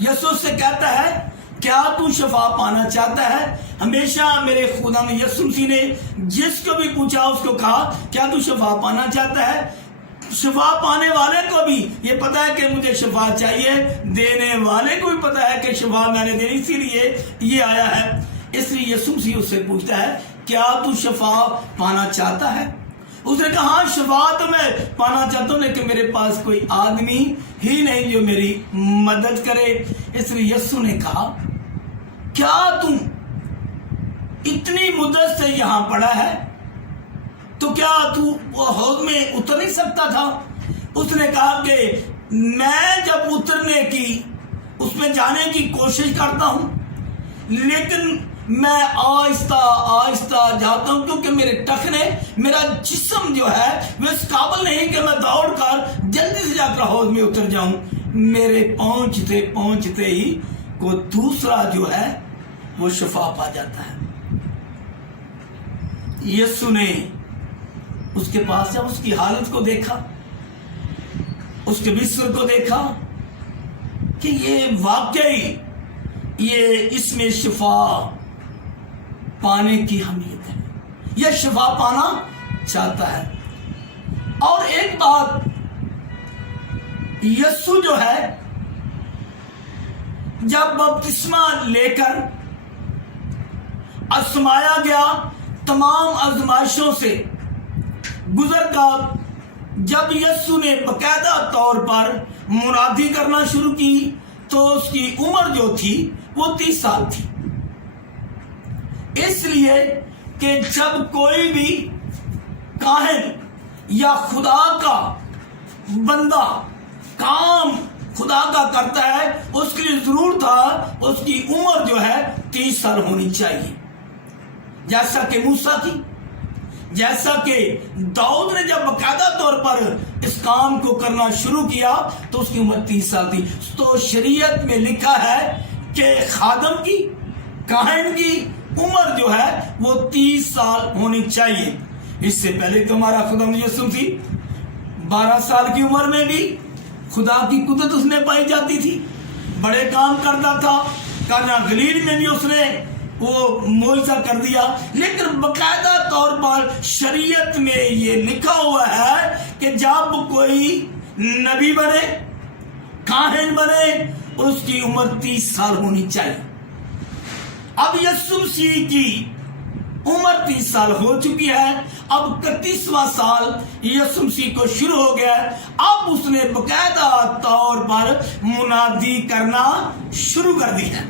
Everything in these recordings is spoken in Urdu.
یسوع سے کہتا ہے کیا تو شفا پانا چاہتا ہے؟ ہمیشہ میرے خدا میں یسوع مسیح نے جس کو بھی پوچھا اس کو کہا کیا تو شفا پانا چاہتا ہے؟ شفا پانے والے کو بھی یہ پتا ہے کہ مجھے شفا چاہیے، دینے والے کو بھی پتا ہے کہ شفا میں نے دینی، اسی لیے یہ آیا ہے۔ اس لیے یسوع مسیح اس سے پوچھتا ہے کیا تو شفا پانا چاہتا ہے؟ اس نے کہا ہاں شفا تو میں پانا چاہتا ہوں، لیکن میرے پاس کوئی آدمی ہی نہیں جو میری مدد کرے۔ اس لیے یسوع نے کہا کیا تم اتنی مدت سے یہاں پڑا ہے تو کیا تو حوض میں اتر نہیں سکتا تھا؟ اس نے کہا کہ میں جب اترنے کی اس میں جانے کی کوشش کرتا ہوں لیکن میں آہستہ آہستہ جاتا ہوں، کیونکہ میرے ٹخنے میرا جسم جو ہے وہ اس قابل نہیں کہ میں دوڑ کر جلدی سے جا کر حوض میں اتر جاؤں۔ میرے پہنچتے پہنچتے ہی کوئی دوسرا جو ہے وہ شفا پا جاتا ہے۔ یسوع نے اس کے پاس جب اس کی حالت کو دیکھا، اس کے بستر کو دیکھا کہ یہ واقعی یہ اس میں شفا پانے کی اہمیت ہے، یہ شفا پانا چاہتا ہے۔ اور ایک بات، یسوع جو ہے جب بپتسمہ لے کر آزمایا گیا، تمام آزمائشوں سے گزر کر جب یسوع نے باقاعدہ طور پر منادی کرنا شروع کی تو اس کی عمر جو تھی وہ 30 سال تھی۔ اس لیے کہ جب کوئی بھی کاہن یا خدا کا بندہ کام خدا کا کرتا ہے اس کے لیے ضرور تھا اس کی عمر جو ہے 30 سال ہونی چاہیے، جیسا کہ موسیٰ کی، جیسا کہ داؤد نے جب باقاعدہ طور پر اس کام کو کرنا شروع کیا تو اس کی عمر 30 سال تھی۔ تو شریعت میں لکھا ہے کہ خادم کی، کاہن کی عمر جو ہے وہ 30 سال ہونی چاہیے۔ اس سے پہلے تو ہمارا خدا یسوع تھی 12 سال کی عمر میں بھی خدا کی قدرت اس میں پائی جاتی تھی، بڑے کام کرتا تھا، کانا گلیل میں بھی اس نے وہ معجزہ کر دیا۔ لیکن باقاعدہ طور پر شریعت میں یہ لکھا ہوا ہے کہ جب کوئی نبی بنے، کاہن بنے، اس کی عمر 30 سال ہونی چاہیے۔ اب یسوع مسیح کی عمر 30 سال ہو چکی ہے، اب 31واں سال یسوع مسیح کو شروع ہو گیا ہے۔ اب اس نے باقاعدہ طور پر منادی کرنا شروع کر دی ہے۔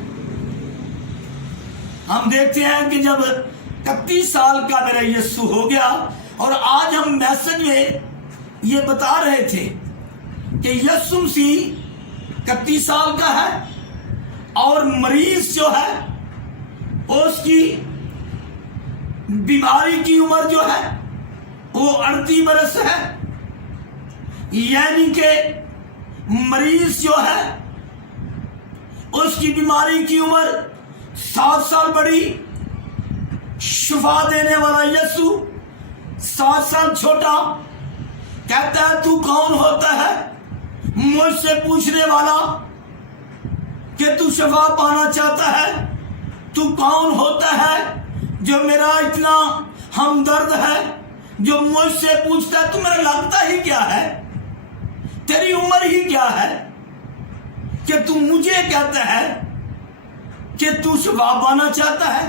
ہم دیکھتے ہیں کہ جب 31 سال کا میرا یسوع ہو گیا، اور آج ہم میسج میں یہ بتا رہے تھے کہ یسوع مسیح 31 سال کا ہے اور مریض جو ہے اس کی بیماری کی عمر جو ہے وہ 38 برس ہے، یعنی کہ مریض جو ہے اس کی بیماری کی عمر 7 سال بڑی، شفا دینے والا یسوع 7 سال چھوٹا، کہتا ہے تو کون ہوتا ہے مجھ سے پوچھنے والا کہ تو شفا پانا چاہتا ہے؟ تو کون ہوتا ہے جو میرا اتنا ہمدرد ہے، جو مجھ سے پوچھتا ہے تو میرا لگتا ہی کیا ہے، تیری عمر ہی کیا ہے کہ تو مجھے کہتا ہے کہ تو شفا پانا چاہتا ہے؟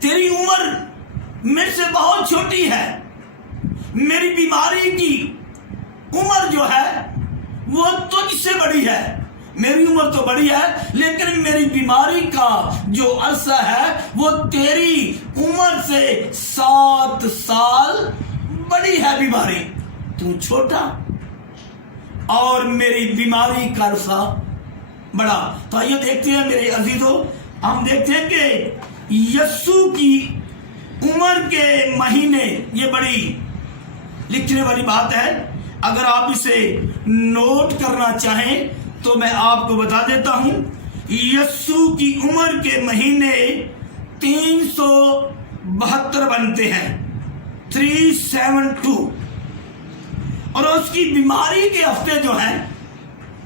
تیری عمر میرے سے بہت چھوٹی ہے، میری بیماری کی عمر جو ہے وہ تجھ سے بڑی ہے۔ میری عمر تو بڑی ہے لیکن میری بیماری کا جو عرصہ ہے وہ تیری عمر سے 7 سال بڑی ہے بیماری، تو چھوٹا اور میری بیماری کا عرصہ بڑا۔ تو آئیے دیکھتے ہیں میرے عزیزو، ہم دیکھتے ہیں کہ یسوع کی عمر کے مہینے، یہ بڑی لکھنے والی بات ہے، اگر آپ اسے نوٹ کرنا چاہیں تو میں آپ کو بتا دیتا ہوں۔ یسوع کی عمر کے مہینے 372 بنتے ہیں، 372، اور اس کی بیماری کے ہفتے جو ہیں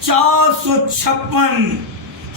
456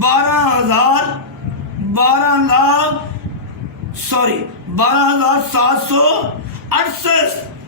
12,768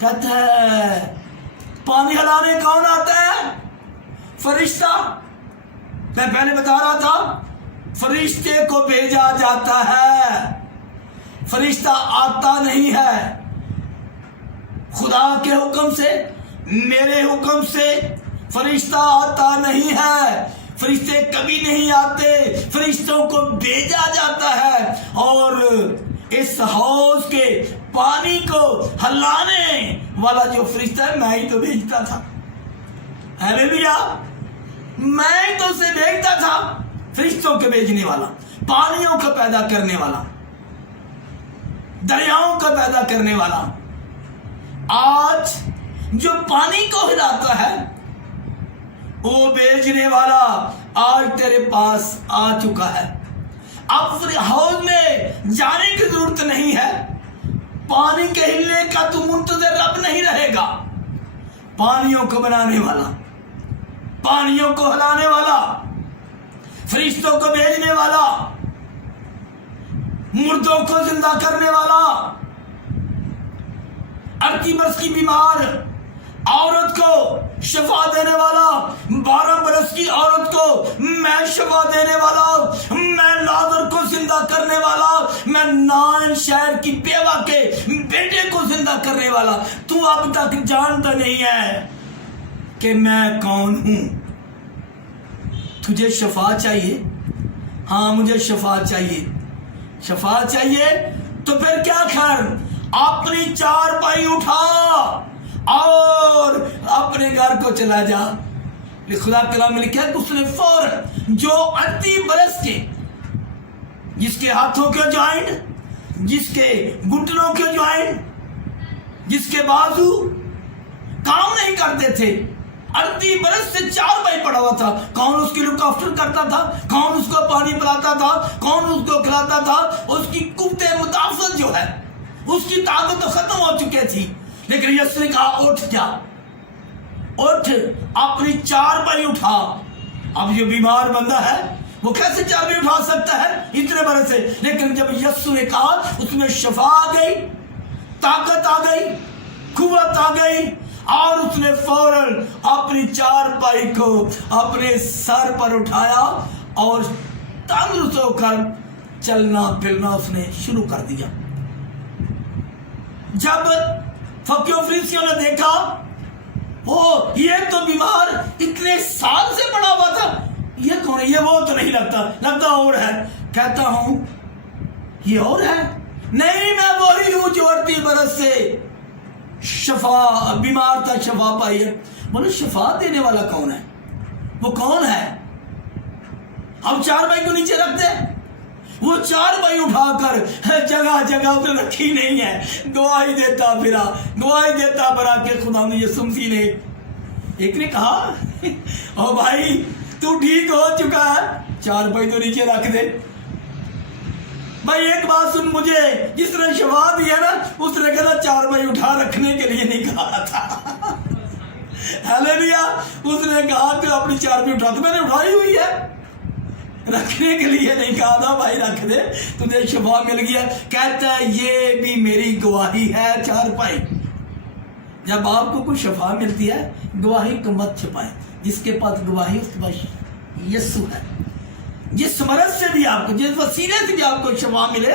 کہتا ہے پانی ہلانے کون آتا ہے؟ فرشتہ. میں پہلے بتا رہا تھا فرشتے کو بھیجا جاتا ہے، فرشتہ آتا نہیں ہے. خدا کے حکم سے، میرے حکم سے فرشتہ آتا نہیں ہے. فرشتے کبھی نہیں آتے، فرشتوں کو بھیجا جاتا ہے. اور اس حوض کے پانی کو ہلانے والا جو فرشتہ ہے میں ہی تو بھیجتا تھا. ہلیلویا، میں ہی تو اسے بھیجتا تھا. فرشتوں کے بھیجنے والا، پانیوں کو پیدا کرنے والا، دریاؤں کا پیدا کرنے والا. آج جو پانی کو ہلاتا ہے وہ بھیجنے والا آج تیرے پاس آ چکا ہے. اب حوض میں جانے کی ضرورت نہیں ہے. پانی کے ہلنے کا تو منتظر اب نہیں رہے گا. پانیوں کو بنانے والا، پانیوں کو ہلانے والا، فرشتوں کو بھیجنے والا، مردوں کو زندہ کرنے والا، 38 برس کی بیمار عورت کو شفا دینے والا، 12 برس کی عورت کو میں شفا دینے والا، میں لازر کو زندہ کرنے والا، میں نائن شہر کی بیوہ کے بیٹے کو زندہ کرنے والا. تو اب تک جانتا نہیں ہے کہ میں کون ہوں. تجھے شفا چاہیے؟ ہاں مجھے شفا چاہیے. شفا چاہیے تو پھر کیا کر، اپنی چارپائی اٹھا اور اپنے گھر کو چلا جا. خدا کلام میں لکھا ہے کہ اس نے فوراً جو 38 برس کے، جس کے ہاتھوں کے جوائنٹ، جس کے گھٹنوں کے جوائنٹ، جس کے بازو کام نہیں کرتے تھے، 38 برس سے 4 بھائی پڑا ہوا تھا. کون اس کی لک آفٹر کرتا تھا؟ کون اس کو پانی پلاتا تھا؟ کون اس کو کھلاتا تھا؟ اس کی قوت مدافعت جو ہے، اس کی طاقت تو ختم ہو چکی تھی. لیکن یسوع نے کہا اٹھ جا، اٹھ اپنی 4 بھائی اٹھا. اب جو بیمار بندہ ہے وہ کیسے 4 بھائی اٹھا سکتا ہے اتنے برس سے؟ لیکن جب یسوع نے کہا اس میں شفا آ گئی، طاقت آ گئی، قوت آ گئی، اور اس نے فوراً اپنی 4 پائی کو اپنے سر پر اٹھایا اور تندرست ہو کر چلنا پھرنا اس نے شروع کر دیا. جب فقیوں فریسیوں نے دیکھا یہ تو بیمار اتنے سال سے پڑا ہوا تھا، یہ کون ہے؟ یہ وہ تو نہیں لگتا اور ہے. کہتا ہوں یہ اور ہے. نہیں، میں وہی ہوں جو 38 برس سے شفا بیمار تھا، شفا پائی ہے. بولو شفا دینے والا کون ہے؟ وہ کون ہے؟ اب 4 بھائی کو نیچے رکھ دے. وہ 4 بھائی اٹھا کر جگہ جگہ اسے رکھی نہیں ہے، گواہی دیتا پھرا کہ خدا نے یسوع مسیح نے. ایک نے کہا او بھائی تو ٹھیک ہو چکا ہے، 4 بھائی تو نیچے رکھ دے. بھائی ایک بات سن، مجھے جس نے شفا دیا نا اس نے کہا 4 بھائی اٹھا رکھنے کے لیے نہیں کہا تھا. ہلیلویا. اس نے کہا کہ اپنی 4 بھائی اٹھا، تو میں نے اٹھائی ہوئی ہے، رکھنے کے لیے نہیں کہا تھا. بھائی رکھ دے، تجھے شفا مل گیا. کہتا ہے یہ بھی میری گواہی ہے. 4 بھائی، جب آپ کو کوئی شفا ملتی ہے گواہی کو مت چھپائیں. جس کے پاس گواہی اس کے پاس یسوع ہے. جس مرض سے بھی آپ کو، جس وسیلے سے بھی آپ کو شفا ملے،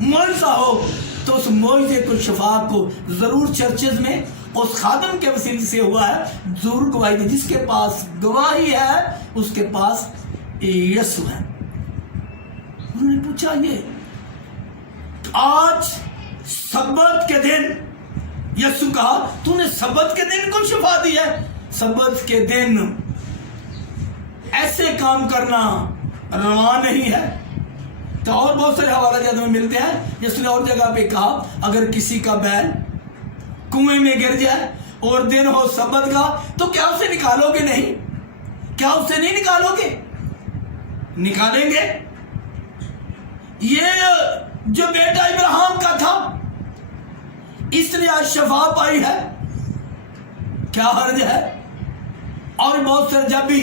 معجزہ ہو، تو اس معجزے کو، شفا کو ضرور چرچز میں اس خادم کے وسیلے سے ہوا ہے، ضرور گواہی دے. جس کے پاس گواہی ہے اس کے پاس یسوع ہے. انہوں نے پوچھا یہ آج سبت کے دن، یسوع کہا تو نے سبت کے دن کو شفا دی ہے؟ سبت کے دن ایسے کام کرنا روا نہیں ہے. تو اور بہت سارے حوالہ جات میں ملتے ہیں. جس نے اور جگہ پہ کہا اگر کسی کا بیل کنویں میں گر جائے اور دن ہو سبت کا تو کیا اسے نکالو گے؟ نہیں. کیا اسے نہیں نکالو گے؟ نکالیں گے. یہ جو بیٹا ابراہیم کا تھا اس نے آج شفا پائی ہے، کیا حرج ہے؟ اور بہت سارے جب بھی